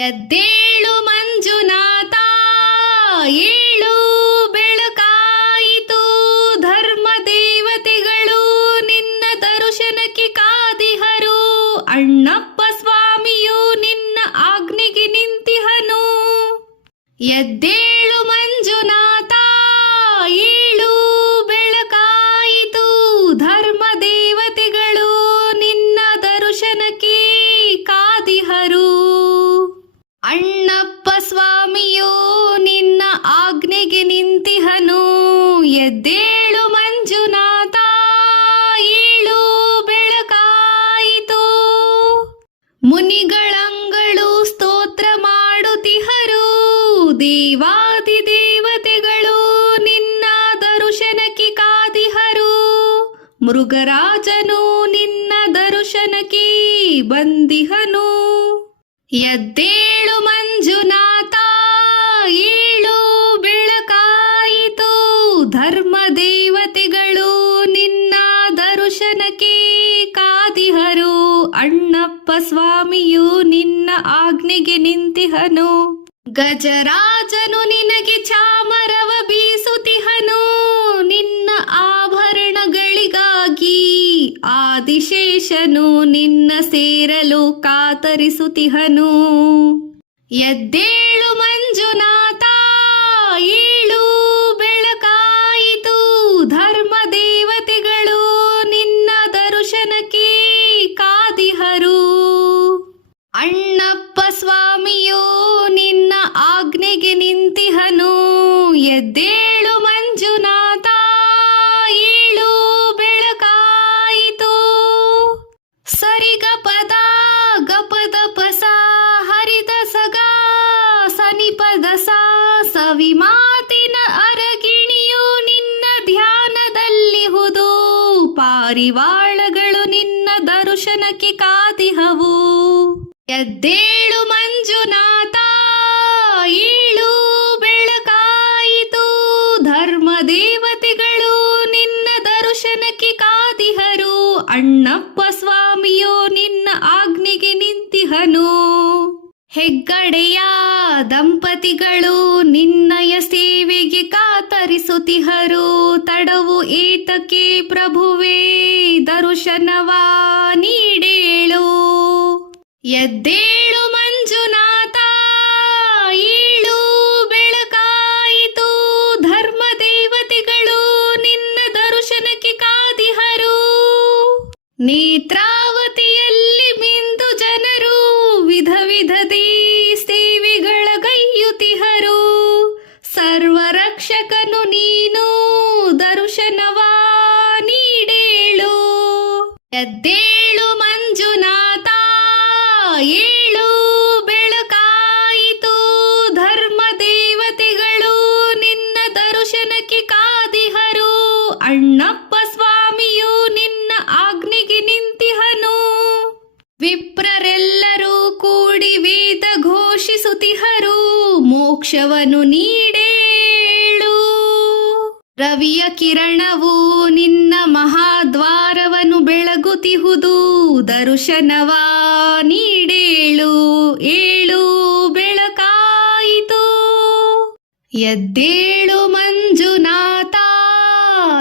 ಎದ್ದೇಳು ಮಂಜುನಾಥ, ಏಳು ಬೆಳಕಾಯಿತು. ಧರ್ಮ ದೇವತೆಗಳು ನಿನ್ನ ದರ್ಶನಕ್ಕೆ ಕಾದಿಹರು. ಅಣ್ಣಪ್ಪ ಸ್ವಾಮಿಯು ನಿನ್ನ ಆಜ್ಞೆಗೆ ನಿಂತಿಹನು. ಎದ್ದೇಳು ಮಂಜುನಾಥ, ಏಳು ಬೆಳಕಾಯಿತು. ಧರ್ಮ ದೇವತೆಗಳು ನಿನ್ನ ದರ್ಶನಕ್ಕೆ ಕಾದಿಹರು. ಅಣ್ಣಪ್ಪ ಸ್ವಾಮಿಯು ನಿನ್ನ ಆಜ್ಞೆಗೆ ನಿಂತಿಹನು. ಎದ್ದೇಳು ಮಂಜುನಾಥ, ಏಳು ಬೆಳಕಾಯಿತು. ಮುನಿಗಳಂಗಳು ಸ್ತೋತ್ರ ಮಾಡುತ್ತಿಹರು. ದೇವಾದಿ ದೇವತೆಗಳು ನಿನ್ನ ದರ್ಶನಕ್ಕೆ ಕಾದಿಹರು. ಮೃಗರಾಜನು ನಿನ್ನ ದರ್ಶನಕ್ಕೆ ಬಂದಿಹನು. ಎದ್ದೇಳು ಮಂಜುನಾಥ, ಏಳು ಬೆಳಕಾಯಿತು. ಧರ್ಮ ದೇವತೆಗಳು ನಿನ್ನ ದರ್ಶನಕ್ಕೆ ಕಾದಿಹರು. ಅಣ್ಣಪ್ಪ ಸ್ವಾಮಿಯು ನಿನ್ನ ಆಜ್ಞೆಗೆ ನಿಂತಿಹನು. ಗಜರಾಜನು ನಿನಗೆ ಚಾಮರವ ಬೀಸುತ್ತಿಹನು. ನಿನ್ನ ಆಭರಣಗಳಿಗಾಗಿ ಆದಿಶೇಷನು ನಿನ್ನ ಸೇರಲು ಕಾತರಿಸುತ್ತಿಹನು. ಎದ್ದೇಳು ಮಂಜುನಾಥ, ಏಳು ಬೆಳಕಾಯಿತು. ಧರ್ಮ ದೇವತೆಗಳು ನಿನ್ನ ದರ್ಶನಕ್ಕೆ ಕಾದಿಹರು. ಅಣ್ಣಪ್ಪ ಸ್ವಾಮಿಯು ನಿನ್ನ ಆಜ್ಞೆಗೆ ನಿಂತಿಹನು. ಎದ್ದೇಳು ಮಂಜುನಾಥ, ಏಳು ಬೆಳಕಾಯಿತು. ಸರಿಗ ಪದ ಗಪದ ಪಸ ಹರಿದ ಸಗ ಸನಿಪದ ಸವಿ ಮಾತಿನ ಅರಗಿಣಿಯು ನಿನ್ನ ಧ್ಯಾನದಲ್ಲಿಹುದು. ಪಾರಿವಾಳಗಳು ನಿನ್ನ ದರ್ಶನಕ್ಕೆ ಕಾದಿಹವು. ಎದ್ದೇಳು ಮಂಜುನಾಥ, ಏಳು ಬೆಳಕಾಯಿತು. ಧರ್ಮ ದೇವತೆಗಳು ನಿನ್ನ ದರ್ಶನಕ್ಕೆ ಕಾದಿಹರು. ಅಣ್ಣಪ್ಪ ಸ್ವಾಮಿಯು ನಿನ್ನ ಆಜ್ಞೆಗೆ ನಿಂತಿಹನು. ಹೆಗ್ಗಡೆಯ ದಂಪತಿಗಳು ನಿನ್ನಯ ಸೇವೆಗೆ ಕಾತರಿಸುತ್ತಿಹರು. ತಡವು ಏತಕ್ಕೆ ಪ್ರಭುವೇ, ದರ್ಶನವ ನೀಡೇಳು. ಎದ್ದೇಳು ಮಂಜುನಾಥ, ಏಳು ಬೆಳಕಾಯಿತು. ಧರ್ಮ ದೇವತೆಗಳು ನಿನ್ನ ದರ್ಶನಕ್ಕೆ ಕಾದಿಹರು. ನೇತ್ರಾವತಿಯಲ್ಲಿ ಮಿಂದು ಜನರು ವಿಧ ವಿಧದಿ ಸೇವೆಗಳ ಗೈಯುತಿಹರು. ಸರ್ವರಕ್ಷಕನು ನೀನು, ದರ್ಶನವ ನೀಡೇಳು. ಎದ್ದೇಳು ಮಂಜುನಾಥ, ಏಳು ಬೆಳಕಾಯಿತು. ಧರ್ಮ ದೇವತೆಗಳು ನಿನ್ನ ದರ್ಶನಕ್ಕೆ ಕಾದಿಹರು. ಅಣ್ಣಪ್ಪ ಸ್ವಾಮಿಯು ನಿನ್ನ ಆಜ್ಞೆಗೆ ನಿಂತಿಹನು. ವಿಪ್ರರೆಲ್ಲರೂ ಕೂಡಿ ವೇದ ಘೋಷಿಸುತ್ತಿಹರು. ಮೋಕ್ಷವನ್ನು ನೀಡೇಳು. ರವಿಯ ಕಿರಣವು ನಿನ್ನ ಮಹಾದ್ವಾರವನ್ನು ಬೆಳಗುತ್ತಿಹುದು. ದರ್ಶನವ ನೀಡೇಳು. ಏಳು ಬೆಳಕಾಯಿತು. ಎದ್ದೇಳು ಮಂಜುನಾಥ,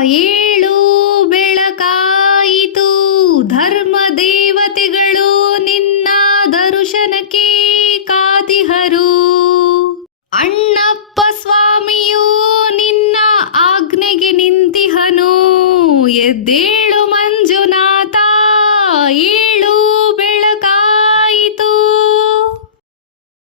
ಏಳು ಬೆಳಕಾಯಿತು. ಧರ್ಮ ದೇವತೆಗಳು ನಿನ್ನ ದರ್ಶನಕ್ಕೆ ಕಾದಿಹರು. ಅಣ್ಣಪ್ಪ ಸ್ವಾಮಿಯು ನಿನ್ನ ಆಜ್ಞೆಗೆ ನಿಂತಿಹನು. ಎದ್ದೇಳು